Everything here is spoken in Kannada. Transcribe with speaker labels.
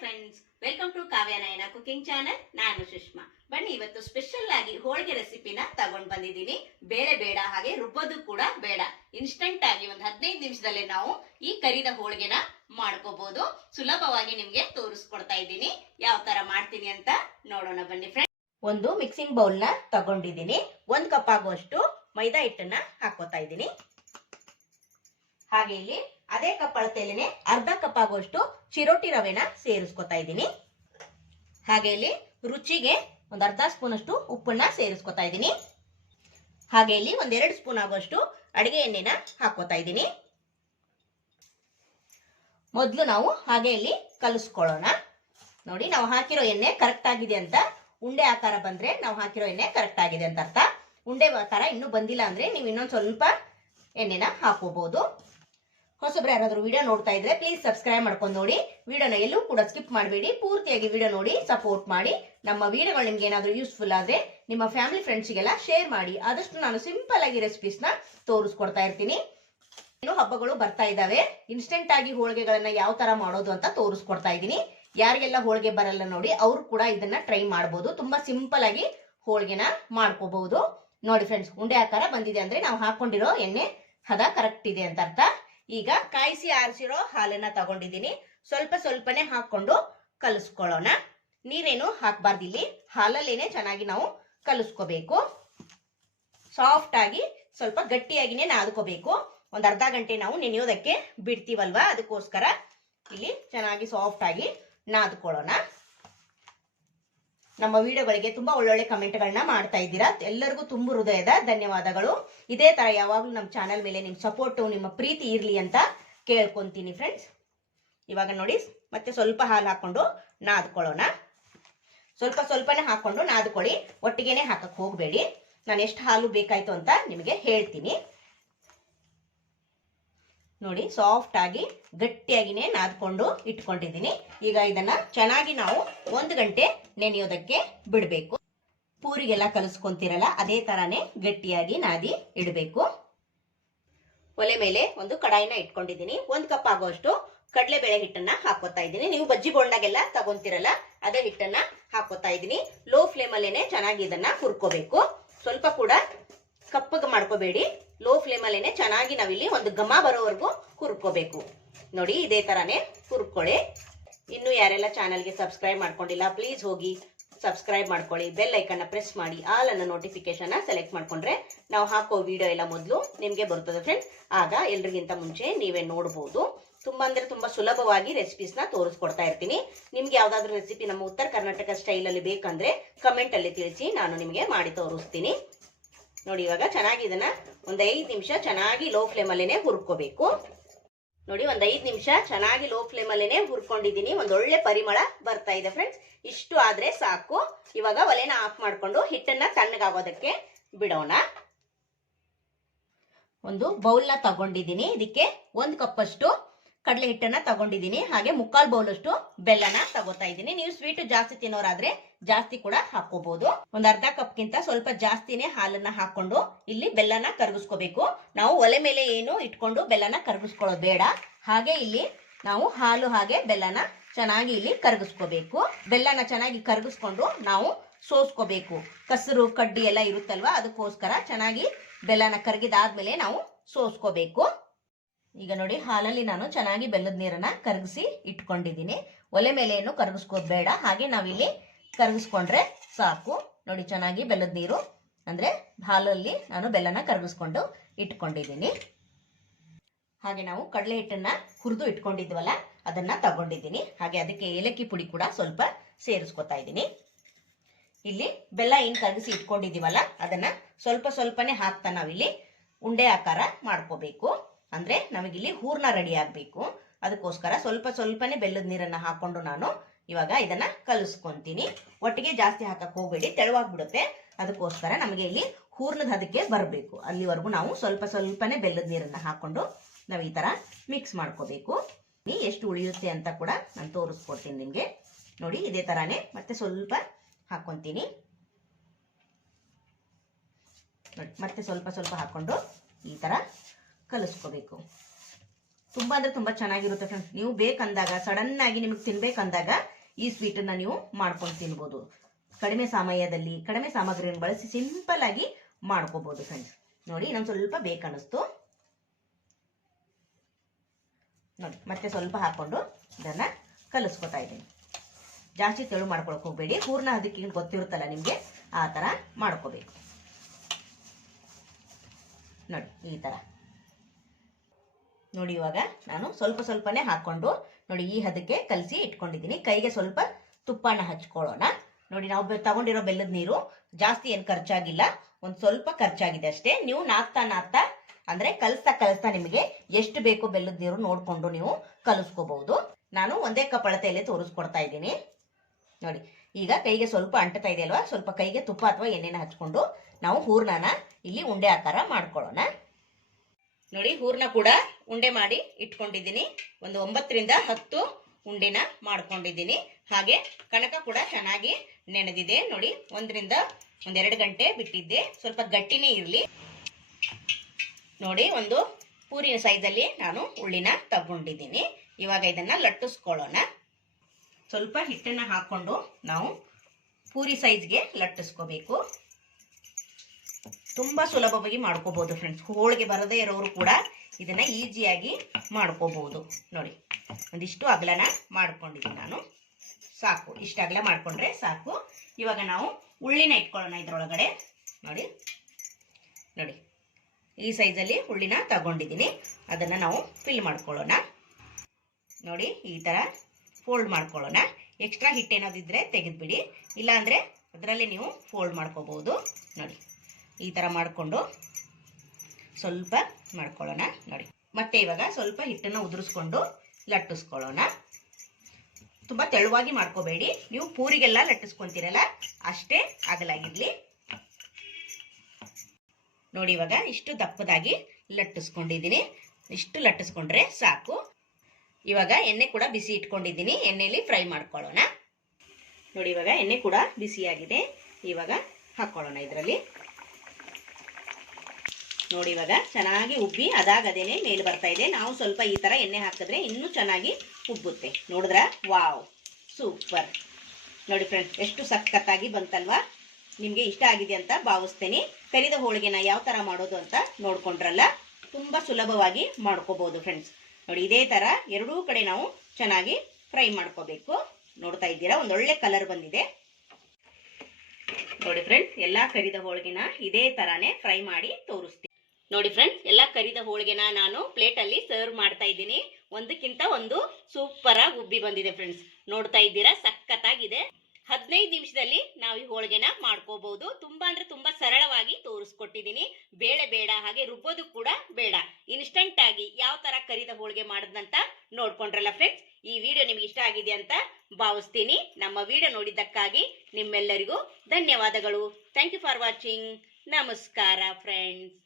Speaker 1: Friends welcome to Kavyanayana cooking channel ನಾನು ಸುಷ್ಮಾ. ಬನ್ನಿ, ಇವತ್ತು ಸ್ಪೆಷಲ್ ಆಗಿ ಹೋಳಿಗೆ ರೆಸಿಪಿನ ತಗೊಂಡ್ ಬಂದಿದ್ದೀನಿ. ಬೇಳೆ ಬೇಡ, ಹಾಗೆ ರುಬ್ಬೋದು ಕೂಡ ಬೇಡ. ಇನ್ಸ್ಟಂಟ್ ಆಗಿ ಒಂದು ಹದಿನೈದು ನಿಮಿಷದಲ್ಲಿ ನಾವು ಈ ಕರಿದ ಹೋಳಿಗೆನ ಮಾಡ್ಕೋಬಹುದು ಸುಲಭವಾಗಿ ನಿಮ್ಗೆ ತೋರಿಸ್ಕೊಡ್ತಾ ಇದ್ದೀನಿ. ಯಾವ ತರ ಮಾಡ್ತೀನಿ ಅಂತ ನೋಡೋಣ ಬನ್ನಿ ಫ್ರೆಂಡ್ಸ್ ಒಂದು ಮಿಕ್ಸಿಂಗ್ ಬೌಲ್ನ ತಗೊಂಡಿದ್ದೀನಿ. ಒಂದ್ ಕಪ್ ಆಗುವಷ್ಟು ಮೈದಾ ಹಿಟ್ಟನ್ನ ಹಾಕೋತಾ ಇದ್ದೀನಿ. ಹಾಗೆ ಇಲ್ಲಿ ಅದೇ ಕಪ್ ಅಳತೆಯಲ್ಲೇನೆ ಅರ್ಧ ಕಪ್ ಆಗುವಷ್ಟು ಚಿರೋಟಿ ರವೆನ ಸೇರಿಸ್ಕೊತಾ ಇದ್ದೀನಿ. ಹಾಗೆ ಇಲ್ಲಿ ರುಚಿಗೆ ಒಂದು ಅರ್ಧ ಸ್ಪೂನ್ ಅಷ್ಟು ಉಪ್ಪನ್ನ ಸೇರಿಸ್ಕೊತಾ ಇದ್ದೀನಿ. ಹಾಗೆ ಇಲ್ಲಿ ಒಂದೆರಡು ಸ್ಪೂನ್ ಆಗುವಷ್ಟು ಅಡಿಗೆ ಎಣ್ಣೆನ ಹಾಕೋತಾ ಇದ್ದೀನಿ. ಮೊದಲು ನಾವು ಹಾಗೆ ಇಲ್ಲಿ ಕಲಿಸ್ಕೊಳ್ಳೋಣ. ನೋಡಿ, ನಾವು ಹಾಕಿರೋ ಎಣ್ಣೆ ಕರೆಕ್ಟ್ ಆಗಿದೆ ಅಂತ. ಉಂಡೆ ಆಕಾರ ಬಂದ್ರೆ ನಾವು ಹಾಕಿರೋ ಎಣ್ಣೆ ಕರೆಕ್ಟ್ ಆಗಿದೆ ಅಂತ ಅರ್ಥ. ಉಂಡೆ ಆಕಾರ ಇನ್ನೂ ಬಂದಿಲ್ಲ ಅಂದ್ರೆ ನೀವು ಇನ್ನೊಂದು ಸ್ವಲ್ಪ ಎಣ್ಣೆನ ಹಾಕೋಬಹುದು ಹೊಸಬ್ರು ಯಾರಾದ್ರೂ ವಿಡಿಯೋ ನೋಡ್ತಾ ಇದ್ರೆ ಪ್ಲೀಸ್ ಸಬ್ಸ್ಕ್ರೈಬ್ ಮಾಡ್ಕೊಂಡು ನೋಡಿ. ವಿಡಿಯೋನ ಎಲ್ಲೂ ಕೂಡ ಸ್ಕಿಪ್ ಮಾಡಬೇಡಿ. ಪೂರ್ತಿಯಾಗಿ ವಿಡಿಯೋ ನೋಡಿ ಸಪೋರ್ಟ್ ಮಾಡಿ. ನಮ್ಮ ವಿಡಿಯೋಗಳು ನಿಮ್ಗೆ ಏನಾದರೂ ಯೂಸ್ಫುಲ್ ಆದರೆ ನಿಮ್ಮ ಫ್ಯಾಮಿಲಿ ಫ್ರೆಂಡ್ಸ್ಗೆಲ್ಲ ಶೇರ್ ಮಾಡಿ. ಆದಷ್ಟು ನಾನು ಸಿಂಪಲ್ ಆಗಿ ರೆಸಿಪೀಸ್ನ ತೋರಿಸ್ಕೊಡ್ತಾ ಇರ್ತೀನಿ. ಏನು ಹಬ್ಬಗಳು ಬರ್ತಾ ಇದ್ದಾವೆ. ಇನ್ಸ್ಟೆಂಟ್ ಆಗಿ ಹೋಳಿಗೆಗಳನ್ನ ಯಾವ ತರ ಮಾಡೋದು ಅಂತ ತೋರಿಸ್ಕೊಡ್ತಾ ಇದ್ದೀನಿ. ಯಾರಿಗೆಲ್ಲ ಹೋಳಿಗೆ ಬರಲ್ಲ ನೋಡಿ, ಅವ್ರು ಕೂಡ ಇದನ್ನ ಟ್ರೈ ಮಾಡಬಹುದು ತುಂಬಾ ಸಿಂಪಲ್ ಆಗಿ ಹೋಳಿಗೆನ ಮಾಡ್ಕೋಬಹುದು. ನೋಡಿ ಫ್ರೆಂಡ್ಸ್ ಉಂಡೆ ಆಕಾರ ಬಂದಿದೆ ಅಂದ್ರೆ ನಾವು ಹಾಕೊಂಡಿರೋ ಎಣ್ಣೆ ಹದ ಕರೆಕ್ಟ್ ಇದೆ ಅಂತ ಅರ್ಥ. ಈಗ ಕಾಯಿಸಿ ಆರಿಸಿರೋ ಹಾಲನ್ನ ತಗೊಂಡಿದ್ದೀನಿ. ಸ್ವಲ್ಪ ಸ್ವಲ್ಪನೇ ಹಾಕೊಂಡು ಕಲಿಸ್ಕೊಳ್ಳೋಣ. ನೀರೇನು ಹಾಕ್ಬಾರ್ದು ಇಲ್ಲಿ ಹಾಲಲ್ಲೇನೆ ಚೆನ್ನಾಗಿ ನಾವು ಕಲಿಸ್ಕೋಬೇಕು. ಸಾಫ್ಟ್ ಆಗಿ ಸ್ವಲ್ಪ ಗಟ್ಟಿಯಾಗಿನೇ ನಾದ್ಕೋಬೇಕು. ಒಂದ್ ಅರ್ಧ ಗಂಟೆ ನಾವು ನೆನೆಯೋದಕ್ಕೆ ಬಿಡ್ತೀವಲ್ವಾ? ಅದಕ್ಕೋಸ್ಕರ ಇಲ್ಲಿ ಚೆನ್ನಾಗಿ ಸಾಫ್ಟ್ ಆಗಿ ನಾದ್ಕೊಳ್ಳೋಣ. ನಮ್ಮ ವಿಡಿಯೋಗಳಿಗೆ ತುಂಬಾ ಒಳ್ಳೊಳ್ಳೆ ಕಮೆಂಟ್ಗಳನ್ನ ಮಾಡ್ತಾ ಇದ್ದೀರಾ. ಎಲ್ಲರಿಗೂ ತುಂಬ ಹೃದಯದ ಧನ್ಯವಾದಗಳು. ಇದೇ ತರ ಯಾವಾಗಲೂ ನಮ್ಮ ಚಾನೆಲ್ ಮೇಲೆ ನಿಮ್ಮ ಸಪೋರ್ಟ್, ನಿಮ್ಮ ಪ್ರೀತಿ ಇರ್ಲಿ ಅಂತ ಕೇಳ್ಕೊಂತೀನಿ ಫ್ರೆಂಡ್ಸ್ ಇವಾಗ ನೋಡಿ, ಮತ್ತೆ ಸ್ವಲ್ಪ ಹಾಲು ಹಾಕೊಂಡು ನಾದ್ಕೊಳ್ಳೋಣ. ಸ್ವಲ್ಪ ಸ್ವಲ್ಪನೇ ಹಾಕೊಂಡು ನಾದ್ಕೊಳ್ಳಿ. ಒಟ್ಟಿಗೆನೆ ಹಾಕಕ್ಕೆ ಹೋಗಬೇಡಿ. ನಾನು ಎಷ್ಟು ಹಾಲು ಬೇಕಾಯಿತು ಅಂತ ನಿಮಗೆ ಹೇಳ್ತೀನಿ. ನೋಡಿ ಸಾಫ್ಟ್ ಆಗಿ, ಗಟ್ಟಿಯಾಗಿನೇ ನಾದ್ಕೊಂಡು ಇಟ್ಕೊಂಡಿದ್ದೀನಿ. ಈಗ ಇದನ್ನ ಚೆನ್ನಾಗಿ ನಾವು ಒಂದು ಗಂಟೆ ನೆನೆಯೋದಕ್ಕೆ ಬಿಡಬೇಕು. ಪೂರಿಗೆಲ್ಲ ಕಲಿಸ್ಕೊಂತಿರಲ್ಲ, ಅದೇ ತರಾನೇ ಗಟ್ಟಿಯಾಗಿ ನಾದಿ ಇಡಬೇಕು. ಒಲೆ ಮೇಲೆ ಒಂದು ಕಡಾಯಿನ ಇಟ್ಕೊಂಡಿದ್ದೀನಿ. ಒಂದ್ ಕಪ್ ಆಗುವಷ್ಟು ಕಡಲೆಬೇಳೆ ಹಿಟ್ಟನ್ನ ಹಾಕೋತಾ ಇದ್ದೀನಿ. ನೀವು ಬಜ್ಜಿ ಬೋಂಡಾಗೆಲ್ಲ ತಗೊಂತಿರಲ್ಲ, ಅದೇ ಹಿಟ್ಟನ್ನ ಹಾಕೋತಾ ಇದ್ದೀನಿ. ಲೋ ಫ್ಲೇಮ್ ಅಲ್ಲೇನೆ ಚೆನ್ನಾಗಿ ಇದನ್ನ ಹುರ್ಕೋಬೇಕು. ಸ್ವಲ್ಪ ಕೂಡ ಕಪ್ಪಗೆ ಮಾಡ್ಕೋಬೇಡಿ. ಲೋ ಫ್ಲೇಮ್ ಅಲ್ಲೇನೆ ಚೆನ್ನಾಗಿ ನಾವಿಲ್ಲಿ ಒಂದು ಘಮ ಬರೋವರೆಗೂ ಕುರ್ಕೋಬೇಕು ನೋಡಿ, ಇದೇ ತರಾನೇ ಕುರ್ಕೊಳ್ಳಿ ಇನ್ನು ಯಾರೆಲ್ಲ ಚಾನಲ್ಗೆ ಸಬ್ಸ್ಕ್ರೈಬ್ ಮಾಡ್ಕೊಂಡಿಲ್ಲ ಪ್ಲೀಸ್ ಹೋಗಿ ಸಬ್ಸ್ಕ್ರೈಬ್ ಮಾಡ್ಕೊಳ್ಳಿ. ಬೆಲ್ ಐಕನ್ನ ಪ್ರೆಸ್ ಮಾಡಿ ಆಲ್ ಅನ್ನ ನೋಟಿಫಿಕೇಶನ್ ಸೆಲೆಕ್ಟ್ ಮಾಡ್ಕೊಂಡ್ರೆ ನಾವು ಹಾಕೋ ವಿಡಿಯೋ ಎಲ್ಲ ಮೊದಲು ನಿಮಗೆ ಬರ್ತದೆ ಫ್ರೆಂಡ್ಸ್ ಆಗ ಎಲ್ರಿಗಿಂತ ಮುಂಚೆ ನೀವೇ ನೋಡಬಹುದು ತುಂಬಾ ಅಂದ್ರೆ ತುಂಬಾ ಸುಲಭವಾಗಿ ರೆಸಿಪೀಸ್ನ ತೋರಿಸ್ಕೊಡ್ತಾ ಇರ್ತೀನಿ. ನಿಮ್ಗೆ ಯಾವ್ದಾದ್ರು ರೆಸಿಪಿ ನಮ್ಮ ಉತ್ತರ ಕರ್ನಾಟಕ ಸ್ಟೈಲ್ ಅಲ್ಲಿ ಬೇಕಂದ್ರೆ ಕಮೆಂಟ್ ಅಲ್ಲಿ ತಿಳಿಸಿ, ನಾನು ನಿಮಗೆ ಮಾಡಿ ತೋರಿಸ್ತೀನಿ. ನೋಡಿ, ಇವಾಗ ಚೆನ್ನಾಗಿ ಇದನ್ನ ಒಂದ್ ಐದ್ ನಿಮಿಷ ಚೆನ್ನಾಗಿ ಲೋ ಫ್ಲೇಮ್ ಅಲ್ಲೇನೆ ಹುರ್ಕೋಬೇಕು. ನೋಡಿ, ಒಂದ್ ಐದ್ ನಿಮಿಷ ಚೆನ್ನಾಗಿ ಲೋ ಫ್ಲೇಮ್ ಅಲ್ಲೇನೆ ಹುರ್ಕೊಂಡಿದೀನಿ ಒಂದ್ ಒಳ್ಳೆ ಪರಿಮಳ ಬರ್ತಾ ಇದೆ ಫ್ರೆಂಡ್ಸ್ ಇಷ್ಟು ಆದ್ರೆ ಸಾಕು. ಇವಾಗ ಒಲೆನ ಆಫ್ ಮಾಡ್ಕೊಂಡು ಹಿಟ್ಟನ್ನ ತಣ್ಣಗಾಗೋದಕ್ಕೆ ಬಿಡೋಣ. ಒಂದು ಬೌಲ್ನ ತಗೊಂಡಿದ್ದೀನಿ. ಇದಕ್ಕೆ ಒಂದ್ ಕಪ್ ಅಷ್ಟು ಕಡಲೆ ಹಿಟ್ಟನ್ನ ತಗೊಂಡಿದ್ದೀನಿ. ಹಾಗೆ ಮುಕ್ಕಾಲ್ ಬೌಲ್ ಅಷ್ಟು ಬೆಲ್ಲನ ತಗೋತಾ ಇದ್ದೀನಿ. ನೀವು ಸ್ವೀಟ್ ಜಾಸ್ತಿ ತಿನ್ನೋರಾದ್ರೆ ಜಾಸ್ತಿ ಕೂಡ ಹಾಕೋಬಹುದು ಒಂದ್ ಅರ್ಧ ಕಪ್ ಗಿಂತ ಸ್ವಲ್ಪ ಜಾಸ್ತಿನೇ ಹಾಲನ್ನ ಹಾಕೊಂಡು ಇಲ್ಲಿ ಬೆಲ್ಲನ ಕರಗಿಸ್ಕೋಬೇಕು. ನಾವು ಒಲೆ ಮೇಲೆ ಏನು ಇಟ್ಕೊಂಡು ಬೆಲ್ಲನ ಕರಗಿಸ್ಕೊಳ್ಳೋದು ಬೇಡ. ಹಾಗೆ ಇಲ್ಲಿ ನಾವು ಹಾಲು ಹಾಗೆ ಬೆಲ್ಲನ ಚೆನ್ನಾಗಿ ಇಲ್ಲಿ ಕರಗಿಸ್ಕೋಬೇಕು. ಬೆಲ್ಲನ ಚೆನ್ನಾಗಿ ಕರಗಿಸ್ಕೊಂಡು ನಾವು ಸೋಸ್ಕೋಬೇಕು. ಕಸರು, ಕಡ್ಡಿ ಎಲ್ಲ ಇರುತ್ತಲ್ವಾ? ಅದಕ್ಕೋಸ್ಕರ ಚೆನ್ನಾಗಿ ಬೆಲ್ಲನ ಕರಗಿದಾದ್ಮೇಲೆ ನಾವು ಸೋಸ್ಕೋಬೇಕು. ಈಗ ನೋಡಿ, ಹಾಲಲ್ಲಿ ನಾನು ಚೆನ್ನಾಗಿ ಬೆಲ್ಲದ ನೀರನ್ನ ಕರಗಿಸಿ ಇಟ್ಕೊಂಡಿದ್ದೀನಿ. ಒಲೆ ಮೇಲೆ ಏನು ಕರಗಿಸ್ಕೋಬೇಡ ಹಾಗೆ ನಾವಿಲ್ಲಿ ಕರಗಿಸ್ಕೊಂಡ್ರೆ ಸಾಕು. ನೋಡಿ, ಚೆನ್ನಾಗಿ ಬೆಲ್ಲದ ನೀರು. ಅಂದ್ರೆ ಹಾಲಲ್ಲಿ ನಾನು ಬೆಲ್ಲನ ಕರಗಿಸ್ಕೊಂಡು ಇಟ್ಕೊಂಡಿದ್ದೀನಿ. ಹಾಗೆ ನಾವು ಕಡಲೆ ಹಿಟ್ಟನ್ನ ಹುರಿದು ಇಟ್ಕೊಂಡಿದ್ವಲ್ಲ, ಅದನ್ನ ತಗೊಂಡಿದ್ದೀನಿ. ಹಾಗೆ ಅದಕ್ಕೆ ಏಲಕ್ಕಿ ಪುಡಿ ಕೂಡ ಸ್ವಲ್ಪ ಸೇರಿಸ್ಕೊತಾ ಇದ್ದೀನಿ. ಇಲ್ಲಿ ಬೆಲ್ಲ ಏನು ಕರಗಿಸಿ ಇಟ್ಕೊಂಡಿದ್ದೀವಲ್ಲ, ಅದನ್ನ ಸ್ವಲ್ಪ ಸ್ವಲ್ಪನೇ ಹಾಕ್ತಾ ನಾವಿಲ್ಲಿ ಉಂಡೆ ಆಕಾರ ಮಾಡ್ಕೋಬೇಕು. ಅಂದ್ರೆ ನಮಗಿಲ್ಲಿ ಹೂರ್ಣ ರೆಡಿ ಆಗ್ಬೇಕು. ಅದಕ್ಕೋಸ್ಕರ ಸ್ವಲ್ಪ ಸ್ವಲ್ಪನೇ ಬೆಲ್ಲದ ನೀರನ್ನ ಹಾಕೊಂಡು ನಾನು ಇವಾಗ ಇದನ್ನ ಕಲಿಸ್ಕೊಂತೀನಿ. ಒಟ್ಟಿಗೆ ಜಾಸ್ತಿ ಹಾಕಕ್ ಹೋಗ್ಬೇಡಿ, ತೆಳುವಾಗ್ಬಿಡುತ್ತೆ. ಅದಕ್ಕೋಸ್ಕರ ನಮಗೆ ಇಲ್ಲಿ ಹೂರ್ಣದ ಹದಕ್ಕೆ ಬರಬೇಕು. ಅಲ್ಲಿವರೆಗೂ ನಾವು ಸ್ವಲ್ಪ ಸ್ವಲ್ಪನೇ ಬೆಲ್ಲದ ನೀರನ್ನ ಹಾಕೊಂಡು ನಾವು ಈ ತರ ಮಿಕ್ಸ್ ಮಾಡ್ಕೋಬೇಕು. ಎಷ್ಟು ಉಳಿಯುತ್ತೆ ಅಂತ ಕೂಡ ನಾನು ತೋರಿಸ್ಕೊಡ್ತೀನಿ ನಿಮಗೆ. ನೋಡಿ, ಇದೇ ತರಾನೇ ಮತ್ತೆ ಸ್ವಲ್ಪ ಹಾಕೊಂತೀನಿ. ಮತ್ತೆ ಸ್ವಲ್ಪ ಸ್ವಲ್ಪ ಹಾಕೊಂಡು ಈ ತರ ಕಲಿಸ್ಕೋಬೇಕು. ತುಂಬ ಅಂದ್ರೆ ತುಂಬಾ ಚೆನ್ನಾಗಿರುತ್ತೆ ಫ್ರೆಂಡ್ಸ್ ನೀವು ಬೇಕಂದಾಗ ಸಡನ್ ಆಗಿ ನಿಮಗೆ ತಿನ್ಬೇಕಂದಾಗ ಈ ಸ್ವೀಟನ್ನು ನೀವು ಮಾಡ್ಕೊಂಡು ತಿನ್ಬೋದು. ಕಡಿಮೆ ಸಮಯದಲ್ಲಿ, ಕಡಿಮೆ ಸಾಮಗ್ರಿಯನ್ನು ಬಳಸಿ ಸಿಂಪಲ್ ಆಗಿ ಮಾಡ್ಕೋಬಹುದು ಫ್ರೆಂಡ್ಸ್ ನೋಡಿ, ಇನ್ನೊಂದು ಸ್ವಲ್ಪ ಬೇಕನ್ನಿಸ್ತು ನೋಡಿ, ಮತ್ತೆ ಸ್ವಲ್ಪ ಹಾಕ್ಕೊಂಡು ಇದನ್ನ ಕಲಿಸ್ಕೊತಾ ಇದ್ದೀನಿ. ಜಾಸ್ತಿ ತೆಳು ಮಾಡ್ಕೊಳಕ್ಕೆ ಹೋಗಬೇಡಿ. ಪೂರ್ಣ ಅದಕ್ಕೆ ಗೊತ್ತಿರುತ್ತಲ್ಲ ನಿಮಗೆ, ಆ ಥರ ಮಾಡ್ಕೋಬೇಕು. ನೋಡಿ, ಈ ಥರ ನೋಡಿ ಇವಾಗ ನಾನು ಸ್ವಲ್ಪ ಸ್ವಲ್ಪನೇ ಹಾಕೊಂಡು ನೋಡಿ ಈ ಹದಕ್ಕೆ ಕಲಸಿ ಇಟ್ಕೊಂಡಿದ್ದೀನಿ. ಕೈಗೆ ಸ್ವಲ್ಪ ತುಪ್ಪನ ಹಚ್ಕೊಳ್ಳೋಣ. ನೋಡಿ ನಾವು ತಗೊಂಡಿರೋ ಬೆಲ್ಲದ ನೀರು ಜಾಸ್ತಿ ಏನು ಖರ್ಚಾಗಿಲ್ಲ. ಒಂದು ಸ್ವಲ್ಪ ಖರ್ಚಾಗಿದೆ ಅಷ್ಟೇ. ನೀವು ನಾಗ್ತಾ ನಾಗ್ತಾ ಅಂದರೆ ಕಲಿಸ್ತಾ ಕಲಿಸ್ತಾ ನಿಮಗೆ ಎಷ್ಟು ಬೇಕು ಬೆಲ್ಲದ ನೀರು ನೋಡಿಕೊಂಡು ನೀವು ಕಲಿಸ್ಕೋಬಹುದು. ನಾನು ಒಂದೇ ಕಪ್ ಅಳತೆಯಲ್ಲಿ ತೋರಿಸ್ಕೊಡ್ತಾ ಇದ್ದೀನಿ. ನೋಡಿ, ಈಗ ಕೈಗೆ ಸ್ವಲ್ಪ ಅಂಟತಾ ಇದೆ ಅಲ್ವಾ ಸ್ವಲ್ಪ ಕೈಗೆ ತುಪ್ಪ ಅಥವಾ ಎಣ್ಣೆನ ಹಚ್ಕೊಂಡು ನಾವು ಹೂರ್ಣನ ಇಲ್ಲಿ ಉಂಡೆ ಆಕಾರ ಮಾಡ್ಕೊಳ್ಳೋಣ. ನೋಡಿ ಹೂರ್ನ ಕೂಡ ಉಂಡೆ ಮಾಡಿ ಇಟ್ಕೊಂಡಿದ್ದೀನಿ. ಒಂದು ಒಂಬತ್ತರಿಂದ ಹತ್ತು ಉಂಡೆನ ಮಾಡ್ಕೊಂಡಿದ್ದೀನಿ. ಹಾಗೆ ಕಣಕ ಕೂಡ ಚೆನ್ನಾಗಿ ನೆನೆದಿದೆ. ನೋಡಿ, ಒಂದರಿಂದ ಒಂದೆರಡು ಗಂಟೆ ಬಿಟ್ಟಿದ್ದೆ. ಸ್ವಲ್ಪ ಗಟ್ಟಿನೇ ಇರಲಿ. ನೋಡಿ, ಒಂದು ಪೂರಿನ ಸೈಜಲ್ಲಿ ನಾನು ಉಳ್ಳಿನ ತಗೊಂಡಿದ್ದೀನಿ. ಇವಾಗ ಇದನ್ನ ಲಟ್ಟಿಸ್ಕೊಳ್ಳೋಣ. ಸ್ವಲ್ಪ ಹಿಟ್ಟನ್ನು ಹಾಕೊಂಡು ನಾವು ಪೂರಿ ಸೈಜ್ಗೆ ಲಟ್ಟಿಸ್ಕೋಬೇಕು. ತುಂಬಾ ಸುಲಭವಾಗಿ ಮಾಡ್ಕೋಬಹುದು ಫ್ರೆಂಡ್ಸ್ ಹೋಳಿಗೆ ಬರದೇ ಇರೋರು ಕೂಡ ಇದನ್ನ ಈಸಿಯಾಗಿ ಮಾಡ್ಕೋಬಹುದು. ನೋಡಿ, ಒಂದಿಷ್ಟು ಅಗಲನ ಮಾಡ್ಕೊಂಡಿದ್ದೀನಿ ನಾನು. ಸಾಕು, ಇಷ್ಟು ಅಗಲ ಮಾಡ್ಕೊಂಡ್ರೆ ಸಾಕು. ಇವಾಗ ನಾವು ಉಳ್ಳಿನ ಇಟ್ಕೊಳ್ಳೋಣ ಇದ್ರೊಳಗಡೆ. ನೋಡಿ ನೋಡಿ, ಈ ಸೈಜಲ್ಲಿ ಹುಳ್ಳಿನ ತಗೊಂಡಿದ್ದೀನಿ. ಅದನ್ನು ನಾವು ಫಿಲ್ ಮಾಡ್ಕೊಳ್ಳೋಣ. ನೋಡಿ, ಈ ಥರ ಫೋಲ್ಡ್ ಮಾಡ್ಕೊಳ್ಳೋಣ. ಎಕ್ಸ್ಟ್ರಾ ಹಿಟ್ಟೇನಾದಿದ್ರೆ ತೆಗೆದುಬಿಡಿ. ಇಲ್ಲಾಂದ್ರೆ ಅದರಲ್ಲಿ ನೀವು ಫೋಲ್ಡ್ ಮಾಡ್ಕೋಬೋದು ನೋಡಿ. ಈ ಥರ ಮಾಡಿಕೊಂಡು ಸ್ವಲ್ಪ ಮಾಡ್ಕೊಳ್ಳೋಣ ನೋಡಿ. ಮತ್ತೆ ಇವಾಗ ಸ್ವಲ್ಪ ಹಿಟ್ಟನ್ನು ಉದುರಿಸ್ಕೊಂಡು ಲಟ್ಟಿಸ್ಕೊಳ್ಳೋಣ. ತುಂಬ ತೆಳುವಾಗಿ ಮಾಡ್ಕೋಬೇಡಿ. ನೀವು ಪೂರಿಗೆಲ್ಲ ಲಟ್ಟಿಸ್ಕೊಂತೀರಲ್ಲ, ಅಷ್ಟೇ ಅಗಲಾಗಿರ್ಲಿ. ನೋಡಿ ಇವಾಗ ಇಷ್ಟು ದಪ್ಪದಾಗಿ ಲಟ್ಟಿಸ್ಕೊಂಡಿದ್ದೀನಿ. ಇಷ್ಟು ಲಟ್ಟಿಸ್ಕೊಂಡ್ರೆ ಸಾಕು. ಇವಾಗ ಎಣ್ಣೆ ಕೂಡ ಬಿಸಿ ಇಟ್ಕೊಂಡಿದ್ದೀನಿ. ಎಣ್ಣೆಯಲ್ಲಿ ಫ್ರೈ ಮಾಡ್ಕೊಳ್ಳೋಣ. ನೋಡಿ ಇವಾಗ ಎಣ್ಣೆ ಕೂಡ ಬಿಸಿಯಾಗಿದೆ. ಇವಾಗ ಹಾಕ್ಕೊಳ್ಳೋಣ ಇದರಲ್ಲಿ. ನೋಡಿ ಇವಾಗ. ಚೆನ್ನಾಗಿ ಉಬ್ಬಿ, ಅದಾಗದೇನೆ ಮೇಲೆ ಬರ್ತಾ ಇದೆ. ನಾವು ಸ್ವಲ್ಪ ಈ ತರ ಎಣ್ಣೆ ಹಾಕಿದ್ರೆ ಇನ್ನೂ ಚೆನ್ನಾಗಿ ಉಬ್ಬುತ್ತೆ. ನೋಡಿದ್ರ? Wow, super. ನೋಡಿ ಫ್ರೆಂಡ್ಸ್ ಎಷ್ಟು ಸಖತ್ತಾಗಿ ಬಂತಲ್ವಾ? ನಿಮಗೆ ಇಷ್ಟ ಆಗಿದೆ ಅಂತ ಭಾವಿಸ್ತೇನೆ. ಕರಿದ ಹೋಳಿಗೆನ ಯಾವ ತರ ಮಾಡೋದು ಅಂತ ನೋಡ್ಕೊಂಡ್ರಲ್ಲ, ತುಂಬಾ ಸುಲಭವಾಗಿ ಮಾಡ್ಕೋಬೋದು ಫ್ರೆಂಡ್ಸ್ ನೋಡಿ, ಇದೇ ತರ ಎರಡೂ ಕಡೆ ನಾವು ಚೆನ್ನಾಗಿ ಫ್ರೈ ಮಾಡ್ಕೋಬೇಕು. ನೋಡ್ತಾ ಇದ್ದೀರಾ? ಒಂದೊಳ್ಳೆ ಕಲರ್ ಬಂದಿದೆ. ನೋಡಿ ಫ್ರೆಂಡ್ಸ್ ಎಲ್ಲಾ ಕರಿದ ಹೋಳಿಗೆನ ಇದೇ ತರಾನೇ ಫ್ರೈ ಮಾಡಿ ತೋರಿಸ್ತೀನಿ. ನೋಡಿ ಫ್ರೆಂಡ್ಸ್ ಎಲ್ಲ ಕರಿದ ಹೋಳಿಗೆನ ನಾನು ಪ್ಲೇಟ್ ಅಲ್ಲಿ ಸರ್ವ್ ಮಾಡ್ತಾ ಇದ್ದೀನಿ. ಒಂದಕ್ಕಿಂತ ಒಂದು ಸೂಪರ್ ಆಗಿ ಉಬ್ಬಿ ಬಂದಿದೆ ಫ್ರೆಂಡ್ಸ್ ನೋಡ್ತಾ ಇದ್ದೀರಾ? ಸಖತ್ತಾಗಿದೆ. ಹದಿನೈದು ನಿಮಿಷದಲ್ಲಿ ನಾವು ಈ ಹೋಳಿಗೆನ ಮಾಡ್ಕೋಬಹುದು. ತುಂಬಾ ಅಂದ್ರೆ ತುಂಬಾ ಸರಳವಾಗಿ ತೋರಿಸ್ಕೊಟ್ಟಿದ್ದೀನಿ. ಬೇಳೆ ಬೇಡ, ಹಾಗೆ ರುಬ್ಬೋದು ಕೂಡ ಬೇಡ. ಇನ್ಸ್ಟಂಟ್ ಆಗಿ ಯಾವ ತರ ಕರಿದ ಹೋಳಿಗೆ ಮಾಡದಂತ ನೋಡ್ಕೊಂಡ್ರಲ್ಲ ಫ್ರೆಂಡ್ಸ್ ಈ ವಿಡಿಯೋ ನಿಮ್ಗೆ ಇಷ್ಟ ಆಗಿದೆ ಅಂತ ಭಾವಿಸ್ತೀನಿ. ನಮ್ಮ ವಿಡಿಯೋ ನೋಡಿದ್ದಕ್ಕಾಗಿ ನಿಮ್ಮೆಲ್ಲರಿಗೂ ಧನ್ಯವಾದಗಳು. ಥ್ಯಾಂಕ್ ಯು ಫಾರ್ ವಾಚಿಂಗ್ ನಮಸ್ಕಾರ ಫ್ರೆಂಡ್ಸ್